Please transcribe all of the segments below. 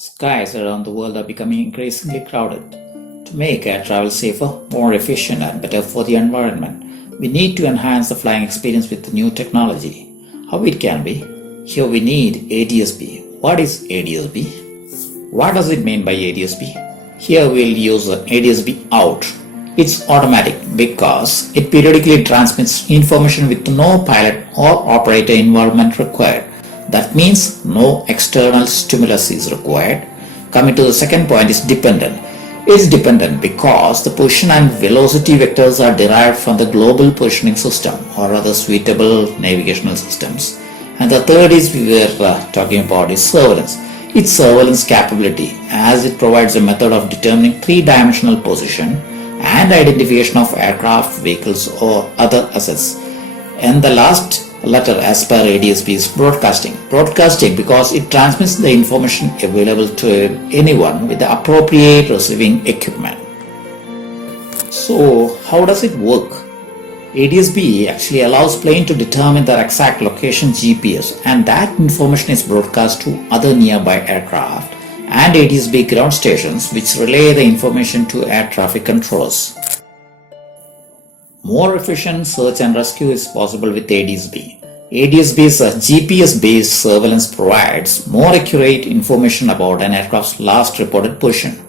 Skies around the world are becoming increasingly crowded. To make air travel safer, more efficient, and better for the environment, we need to enhance the flying experience with new technology. How it can be? Here we need ADS-B. What is ADS-B? What does it mean by ADS-B? Here we'll use ADS-B out. It's automatic because it periodically transmits information with no pilot or operator involvement required. That means no external stimulus is required. Coming to the second point is dependent. It's dependent because the position and velocity vectors are derived from the global positioning system or other suitable navigational systems. And the third is we were talking about is surveillance. Its surveillance capability as it provides a method of determining three-dimensional position and identification of aircraft, vehicles or other assets. And the last letter as per ADS-B is broadcasting. Broadcasting because it transmits the information available to anyone with the appropriate receiving equipment. So how does it work? ADS-B actually allows plane to determine their exact location GPS, and that information is broadcast to other nearby aircraft and ADS-B ground stations which relay the information to air traffic controllers. More efficient search and rescue is possible with ADS-B. ADS-B's GPS-based surveillance provides more accurate information about an aircraft's last reported position.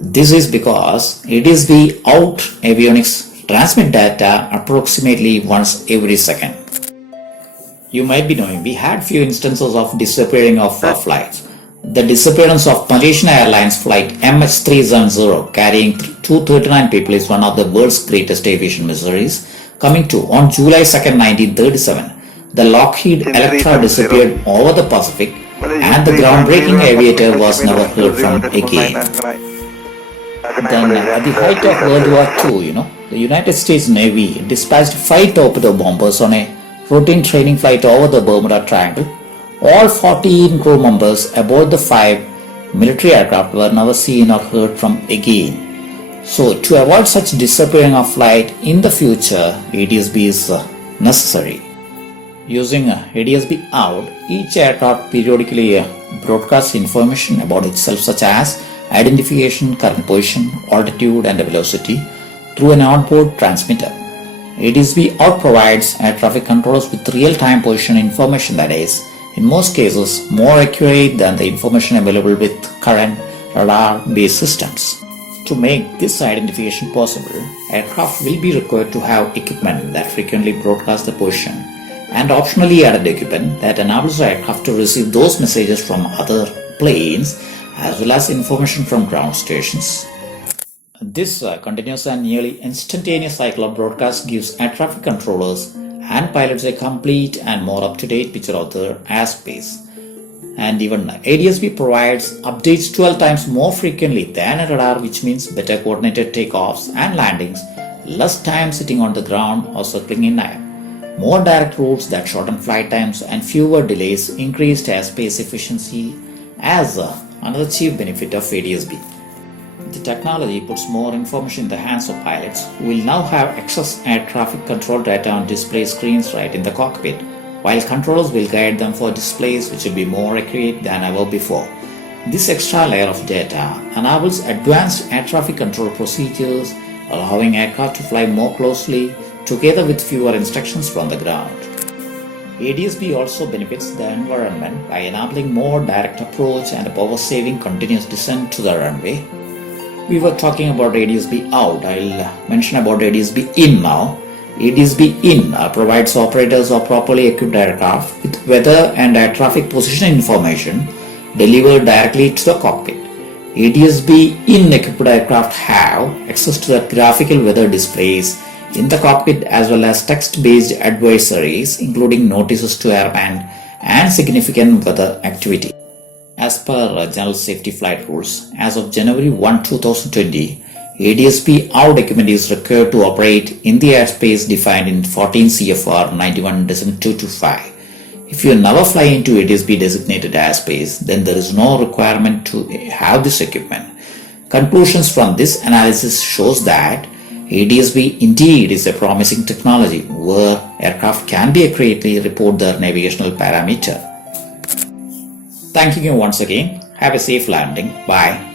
This is because ADS-B out avionics transmit data approximately once every second. You might be knowing we had few instances of disappearing of flights. The disappearance of Malaysian Airlines flight MH370 carrying 239 people is one of the world's greatest aviation miseries. Coming to on July 2nd, 1937, the Lockheed Electra disappeared over the Pacific and the groundbreaking aviator was never heard from again. Then at the height of World War II, the United States Navy dispatched 5 torpedo bombers on a routine training flight over the Bermuda Triangle. All 14 crew members aboard the 5 military aircraft were never seen or heard from again. So to avoid such disappearing of flight in the future, ADS-B is necessary. Using ADS-B out, each aircraft periodically broadcasts information about itself such as identification, current position, altitude and velocity through an onboard transmitter. ADS-B out provides air traffic controllers with real-time position information that is, in most cases, more accurate than the information available with current radar-based systems. To make this identification possible, aircraft will be required to have equipment that frequently broadcasts the position and optionally added equipment that enables the aircraft to receive those messages from other planes as well as information from ground stations. This continuous and nearly instantaneous cycle of broadcast gives air traffic controllers and pilots a complete and more up-to-date picture of their airspace. And even ADS-B provides updates 12 times more frequently than a radar, which means better coordinated takeoffs and landings, less time sitting on the ground or circling in air, more direct routes that shorten flight times and fewer delays, increased airspace efficiency as another chief benefit of ADS-B. The technology puts more information in the hands of pilots who will now have access air traffic control data on display screens right in the cockpit, while controllers will guide them for displays which will be more accurate than ever before. This extra layer of data enables advanced air traffic control procedures, allowing aircraft to fly more closely together with fewer instructions from the ground. ADS-B also benefits the environment by enabling more direct approach and power-saving continuous descent to the runway. We were talking about ADS-B out. I'll mention about ADS-B in now. ADS-B in provides operators of properly equipped aircraft with weather and air traffic position information delivered directly to the cockpit. ADS-B in equipped aircraft have access to the graphical weather displays in the cockpit as well as text-based advisories including notices to airmen and significant weather activity. As per General Safety Flight Rules, as of January 1, 2020, ADS-B out equipment is required to operate in the airspace defined in 14 CFR 91.225. If you never fly into ADS-B designated airspace, then there is no requirement to have this equipment. Conclusions from this analysis shows that ADS-B indeed is a promising technology where aircraft can be accurately report their navigational parameter. Thanking you once again. Have a safe landing. Bye.